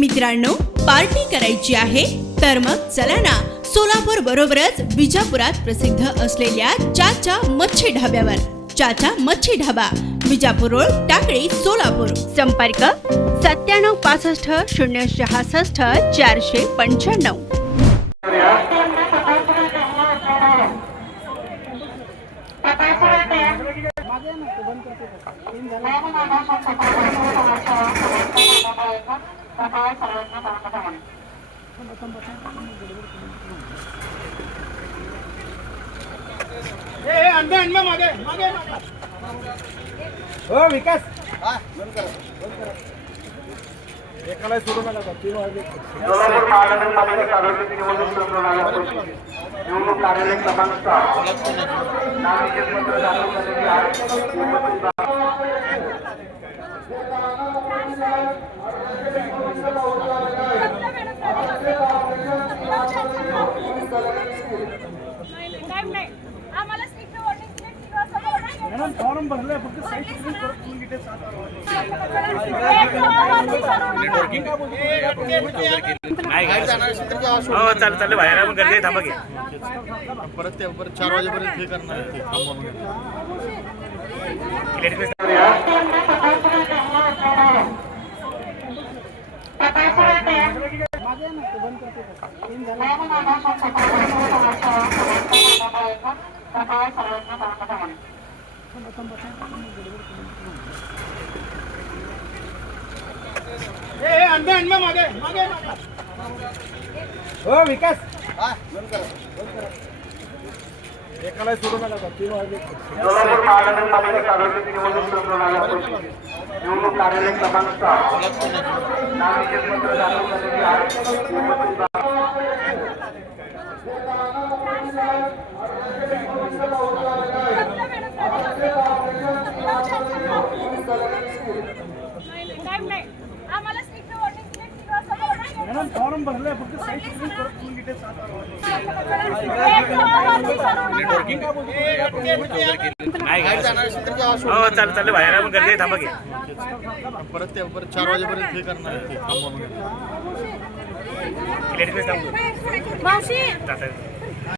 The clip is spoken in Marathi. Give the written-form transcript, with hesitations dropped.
मित्रांनो, पार्टी करायची आहे तर मग चला ना, सोलापूर बरोबरच विजापुरात प्रसिद्ध असलेल्या चाचा मच्छी ढाब्यावर. चाचा मच्छी ढाबा, विजापूर रोड, टाकळी, सोलापूर. संपर्क 9765 066 495. हो विकास एकाला सोडू नका. 3 वाजले. सोलापूर महानगरपालिका सार्वजनिक निवडणूक कार्यालय क्रमांक 7 नामनिर्देशन दाखल करण्याची आहे. फॉर्म भरलाय फक्त साईट करून घेते. चालू बाहेर आपण गर्दी थांबा की परत 4 वाजेपर्यंत हे करणार हो विकास एकाला सोडू नका. 3 वाजले. सोलापूर महानगरपालिका सार्वजनिक निवडणूक कार्यालय क्रमांक 7 नामनिर्देशन दाखल करण्याची आहे. फॉर्म भरलाय फक्त साईट करून घेते. चालू बाहेर आपण गर्दी थांबा की परत 4 वाजेपर्यंत हे करणार थांबू.